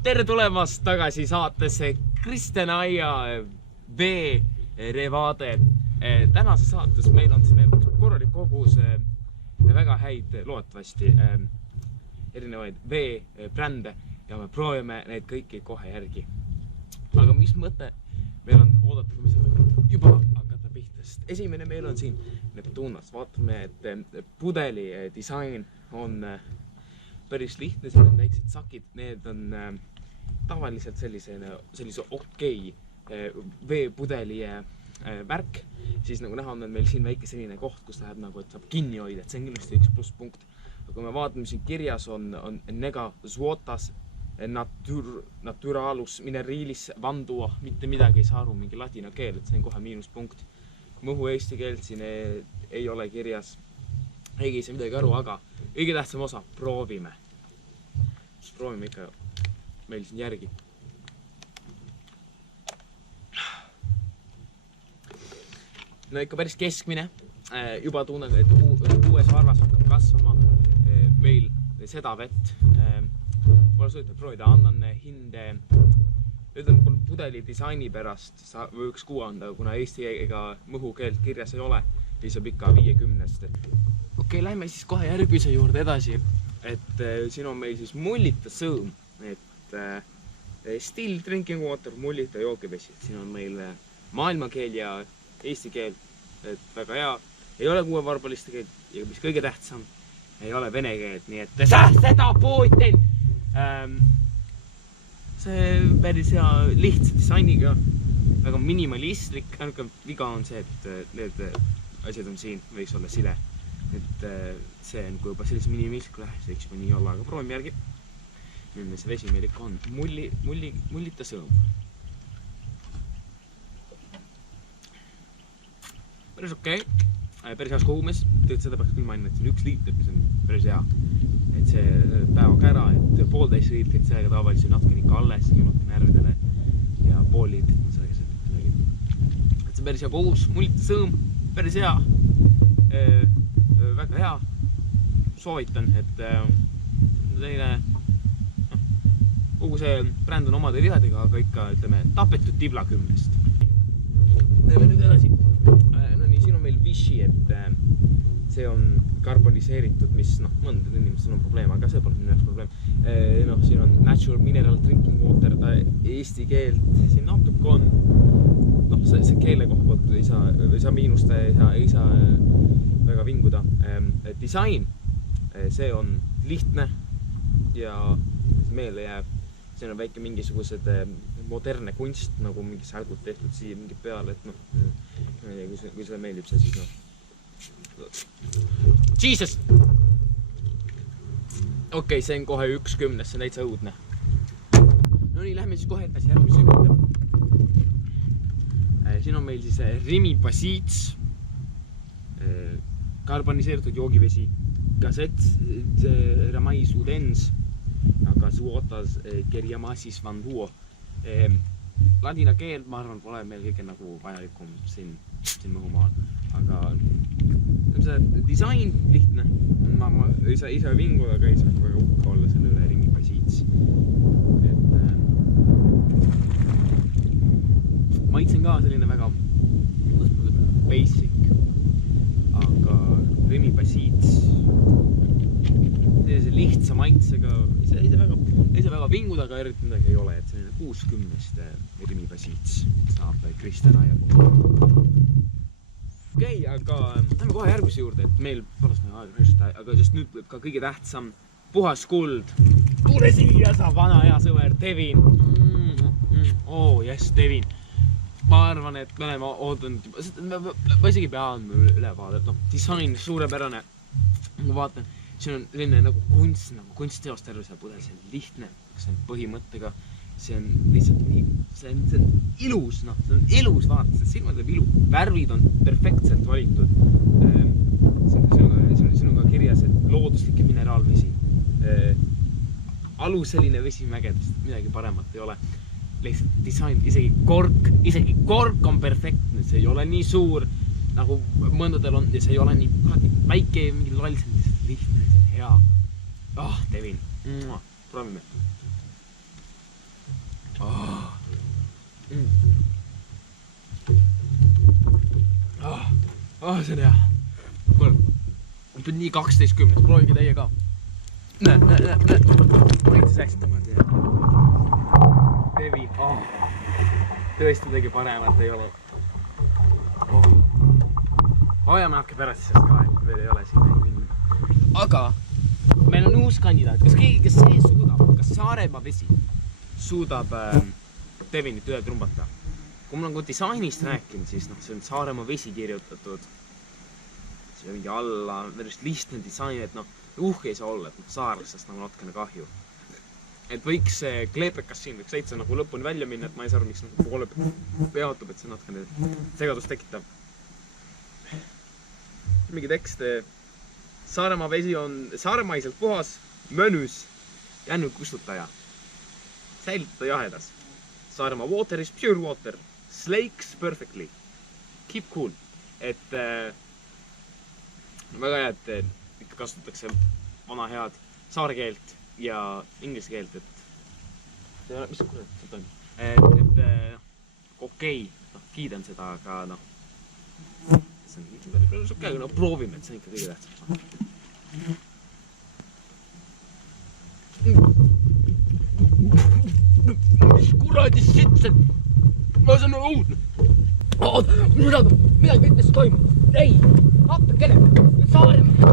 Tere tulemast tagasi saatesse Kristjan Aia veerevaade. Tänase saates meil on siin korralik kogus väga häid loodetavasti erinevaid veebrände ja me proovime neid kõiki kohe järgi. Aga mis mõte meil on oodata, kui me saame juba hakata pihtast. Esimene meil on siin Neptunas. Vaatame, et pudeli disain on päris lihtne, siin on väiksed sakid, need on tavaliselt sellise okei veepudeli värk, siis nagu näha on meil siin väike selline koht, kus läheb nagu, et saab kinni hoida, et see on kindlasti üks plusspunkt. Aga kui me vaatame, siin kirjas on nega zvotas naturalus minerilis vanduo, mitte midagi ei saa aru, mingi ladina keel, et see on kohe miinuspunkt. Mõhu eesti keelt siin ei ole kirjas, ei saa midagi aru, aga õige tähtsam osa, proovime. Proovime ikka meil siin järgi. No ikka päris keskmine. Juba tunnen, et uues varvas hakkab kasvama meil seda vett. Pole soovitab proovida, annan hinde. Ütlen, kui pudeli disaini pärast võiks 6 anda, kuna eesti ega mõhu keelt kirjas ei ole, siis saab ikka 50-st. Okei, lähme siis kohe järgmise juurde edasi. Et siin on meil siis mullita sõõm, et still drinking water, mullita joogivesi. Siin on meil maailmakeel ja eesti keel, et väga hea. Ei ole kuuevarbaliste keel ja mis kõige tähtsam, ei ole vene keel, nii et seda Putin! See päris hea lihtsa disainiga, väga minimalistlik, ainuke viga on see, et need asjad on siin, võiks olla sile. Et see on, kui juba sellise minimilku läheb, see võiks juba nii olla, aga proovime järgi. Milline see vesi meil ikka on. Mullita sõõm. Päris okei. Päris heas kogumes. Tegelikult seda peaks küll mainima, et see on 1 liiter, mis on päris hea. Et see päevaga ära, et 1,5 liitrit sellega tavaliselt natuke ikka alles, natuke närvidele ja 0,5 liitrit on sellega see. Et see on päris hea kogus. Mullita sõõm. Päris hea. Väga hea, soovitan, et teile kogu see bränd on omade vihadega, aga ikka, ütleme, tapetud tibla 10-st. Teeme nüüd edasi. No nii, siin on meil Vichy, et see on karboniseeritud, mis mõndad inimestel on probleem, aga see pole minu jaoks probleem. Siin on natural mineral drinking water, eesti keelt, siin natuke on. See keele koha poolt ei saa miinusta, ei saa väga vinguda. Disain, see on lihtne ja meele jääb. Siin on väike mingisugused moderne kunst, nagu mingi särgud tehtud siia mingi peale, et kui selle meeldib see, siis Jesus! Okei, see on kohe 1/10, see on täitsa õudne. No nii, lähme siis kohe edasi järgmise juurde. Siin on meil siis Rimi Basiits, karboniseeritud joogivesi, Gazette Ramais Udens, aga Zuotas Geriamasis Vanduo. Ladina keel, ma arvan, pole meil kõige nagu vajalikum siin mõhumaal, aga see disain lihtne. Ma ei saa vinguda, aga ei saa väga uhke olla selle üle Rimi Basiits. Maitsen ka selline väga basic, aga Rimi Basiits sellise lihtsa maitsega ei saa väga vinguda, aga eriti midagi ei ole, et selline 60-st Rimi Basiits saab Kristjan Aia puhul. Okei, aga lähme kohe järgmise juurde, et meil pärast meie aega röösta, aga sest nüüd võib ka kõige tähtsam puhas kuld. Tule siia, sa vana hea sõver, Devin. Yes, Devin. Ma arvan, et me oleme oodanud, ma isegi pean ülevaadet, disain suurepärane. Ma vaatan, siin on selline nagu kunstteost terve see pudel, see on lihtne, see on põhimõttega, see on lihtsalt nii, see on ilus, see on ilus vaadata, see silmad läheb ilu, värvid on perfektselt valitud. Siin on ka kirjas, et looduslik mineraalvesi. Alus selline vesi mägedest, midagi paremat ei ole. Lihtsalt disain, isegi kork on perfektne, see ei ole nii suur, nagu mõndadel on, ja see ei ole nii väike, mingi loll, see on lihtsalt lihtne, see on hea. Devin, proovime. See on hea. Kuule, ma pean nii 12-10, proovige teie ka. Näe. Võite säksitama teie. Tevi. Tõesti tegi paremat ei ole. Hoiame hakka pärast sest ka, et veel ei ole siin. Aga meil on uus kandidaat. Kas see suudab? Kas Saaremaa vesi suudab Devinit üle trumbata? Kui mul on disainist rääkinud, siis see on Saaremaa vesi kirjutatud. See on mingi alla, verist lihtne disain, et uhke ei saa olla, et saarlastest natukene kahju. Et võiks kleepekas siin võiks täitsa lõpuni välja minna, et ma ei saa aru, miks poole peatub, et see natukene segadust tekitab. Mingi tekst. Saaremaa vesi on saaremaiselt puhas, mõnus, jännu kustutaja. Säilitada jahedas. Saaremaa water is pure water. Slakes perfectly. Keep cool. Et väga hea, et ikka kasutatakse vana head saare keelt ja inglise keelt, et mis see kurat see toimub? Et okei, kiidan seda, aga see on okei, aga proovime, et see on ikka kõige tähtsam. Mis kuradi sitse? Ma saan õudne. Midagi mitmest toimub. Ei, happekene, Saaremaa.